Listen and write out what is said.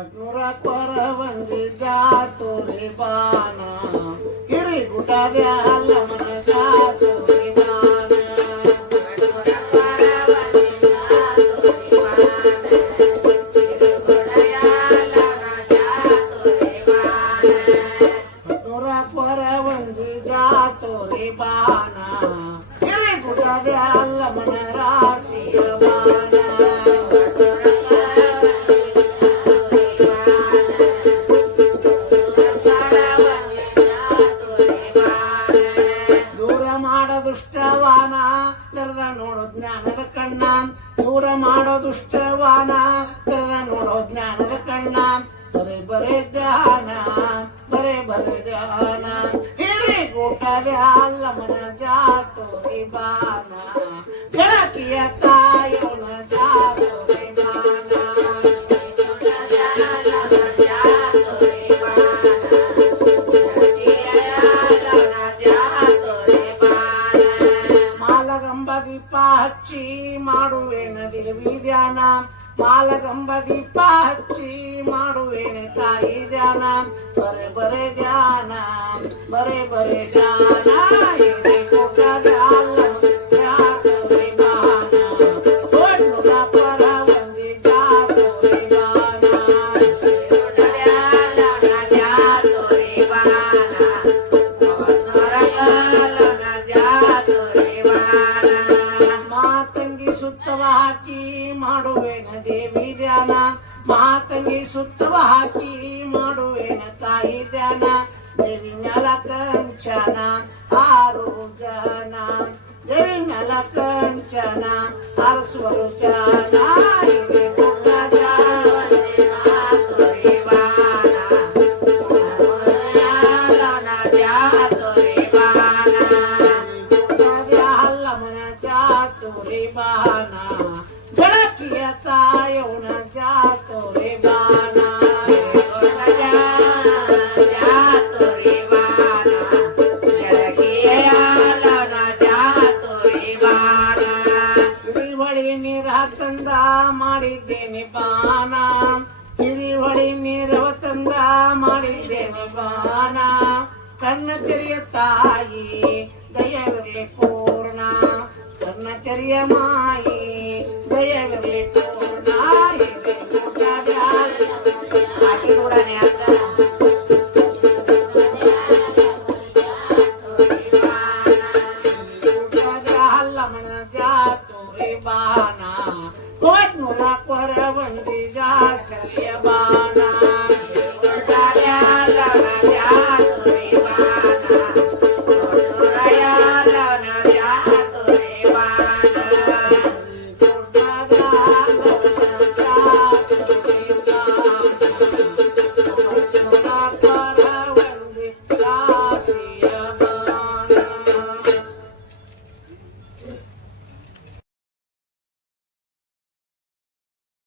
पटनुरा परवंजी जातो रे बाना हिरे गुटा द्याला मन जातो रे बाना परवंजी जातो रे बाना हिरे गुटा द्याला मन ಜ್ಞಾನದ ಕಣ್ಣ. ದೂರ ಮಾಡೋ ದುಷ್ಟವಾನ. ತೆರೆದ ನೋಡೋ ಜ್ಞಾನದ ಕಣ್ಣ. ಬರೇ ಬರೇ ಧ್ಯಾನ, ಬರೇ ಬರೇ ಧ್ಯಾನ. ಹಿರಿ ಊಟದ ಅಲ್ಲ ಮನ ಜಾತೋರಿ ಬಾನ. ಗೆಳತಿಯ ತಾಯೋನ ದೀಪ ಹಚ್ಚಿ ಮಾಡುವೇನ ದೇವಿ ಧ್ಯಾನ ಮಾಲಗಂಬ ದೀಪ ಹಚ್ಚಿ ಮಾಡುವೇನ ತಾಯಿ ಧ್ಯಾನ ಬರೆ ಬರೆ ಧ್ಯಾನ ಬರೆ ಬರೆ ಧ್ಯಾನ ಸುತ್ತವ ಹಾಕಿ ಮಾಡುವೇನ ದೇವಿ ಧ್ಯಾನ. ಮಾತಂಗಿ ಸುತ್ತವ ಹಾಕಿ ಮಾಡುವೇನ ತಾಯಿ ಧ್ಯಾನ. ದೇವಿ ಮ್ಯಾಲ ಕಂಚನ ಆರು ಜನ. ದೇವಿ ಮ್ಯಾಲ ಕಂಚನ ಅರಸುವರು ಜನ. ಮಾಡಿದ್ದೇನೆ ಬಾನ ಹಿರಿವಳಿ ನೀರವ ತಂದ ಮಾಡಿದ್ದೇನೆ ಬಾನ ಕಣ್ಣ ತೆರೆಯ ತಾಯಿ ದಯವಿರಲಿ ಪೂರ್ಣ ಕಣ್ಣ ತೆರೆಯ ಮಾಯಿ ದಯವಿರಲಿ ಪೂರ್ಣ ಇದೆ ಪುಟ್ಟದ ಹಾಕಿ ನೋಡನೆ ಅಂತ ಅಲ್ಲ ಮನ ಜಾತೋರಿ ಬಾನ तोच मला परवंदी जासल्या